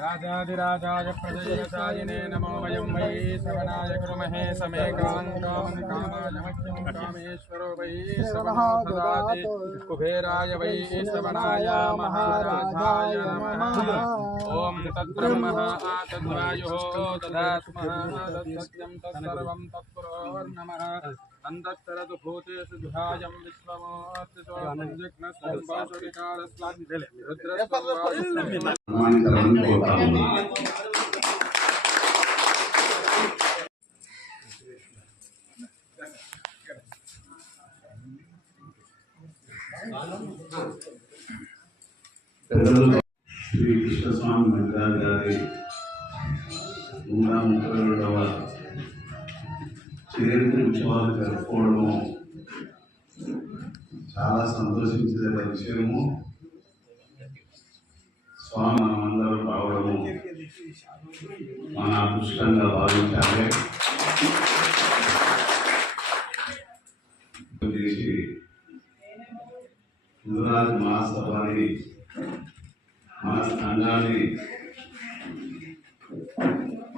राजाधिराजाय प्रजयसायिने नमो वयं वै श्रवणाय कुर्महे समे कामं कामाय मह्यं कामेश्वरो वै श्रवणो ददाति कुबेराय वै श्रवणाय महाराजाय नमः। ॐ तत्ब्रह्मः तद्वायुः तदात्मः तत्सत्यं तत्सर्वं तत्पुरोर्नमः। अंतःतरतु भूतेषु ध्यायं శ్రీ కృష్ణస్వామి మందిరాల గారి 132వ చరిత్ర ఉత్సవాలు జరుపుకోవడము చాలా సంతోషించే విషయము. స్వామి మనమందరూ రావడము మన అదృష్టంగా భావించాలి. చేసి గుజరాత్ మహాసభని మన సంఘాన్ని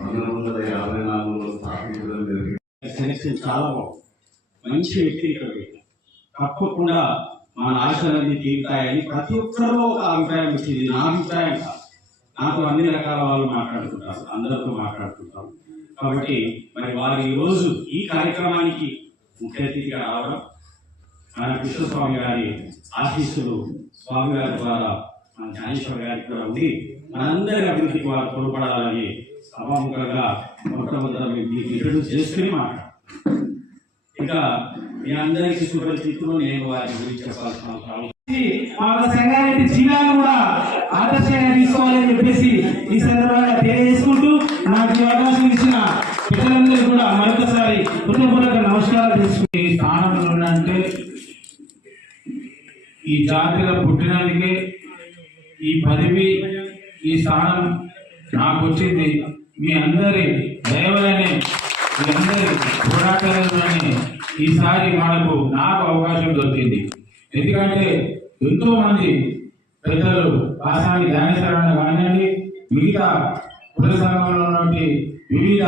1954లో స్థాపించడం జరిగింది. సెలక్షన్ చాలా మంచి వ్యక్తిత్వం. తప్పకుండా మన ఆశలన్నీ తీరుతాయని ప్రతి ఒక్కరూ ఒక అభిప్రాయం వచ్చింది. నా అభిప్రాయం కాదు, నాతో అన్ని రకాల వాళ్ళు మాట్లాడుతుంటారు, అందరితో మాట్లాడుతుంటాం. కాబట్టి మరి వారు ఈరోజు ఈ కార్యక్రమానికి ముఖ్య అతిథిగా రావడం, మన కృష్ణస్వామి గారి ఆశీస్సులు స్వామి గారి ద్వారా మన జ్ఞానేశ్వర్ గారికి కూడా ఉండి మనందరి అభివృద్ధికి వారు తోడ్పడాలని సభాముఖంగా మొట్టమొదటి మీకు ఇంట్రడ్యూస్ చేసుకుని మాట్లాడారు. ఇంకా మీ అందరికీ సుపరిచితులు, నేను వారి గురించి చెప్పాల్సిన అవసరం మన సంగారెడ్డి జిల్లాను కూడా ఆదర్శంగా తీసుకోవాలని చెప్పేసి ఈ సందర్భంగా తెలియజేసుకుంటూ నాకు ఈ అవకాశం ఇచ్చిన పిల్లలందరూ కూడా మరొకసారి హృదయపూర్వక నమస్కారాలు చేసుకుంటే ఈ స్థానంలో ఉన్నంటే ఈ జాతిలో పుట్టినందుకే ఈ పదవి, ఈ స్థానం నాకు వచ్చింది. మీ అందరి దయవలనే, మీ అందరి పోరాటాలనే ఈసారి నాకు అవకాశం దొరికింది. ఎందుకంటే ఎంతో మంది పెద్దలు ఆసామి జ్ఞానేశ్వరన్న కానివ్వండి, మిగతా కుల సంఘంలో ఉన్నటువంటి వివిధ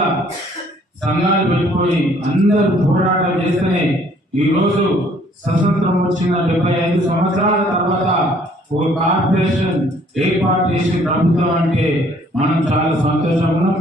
సంఘాలు పెట్టుకొని అందరూ పోరాటం చేస్తేనే ఈరోజు స్వతంత్రం వచ్చిన 75 సంవత్సరాల తర్వాత ఒక కార్పొరేషన్ ఏర్పాటు చేసిన ప్రభుత్వం అంటే మనం చాలా సంతోషం ఉన్నాం.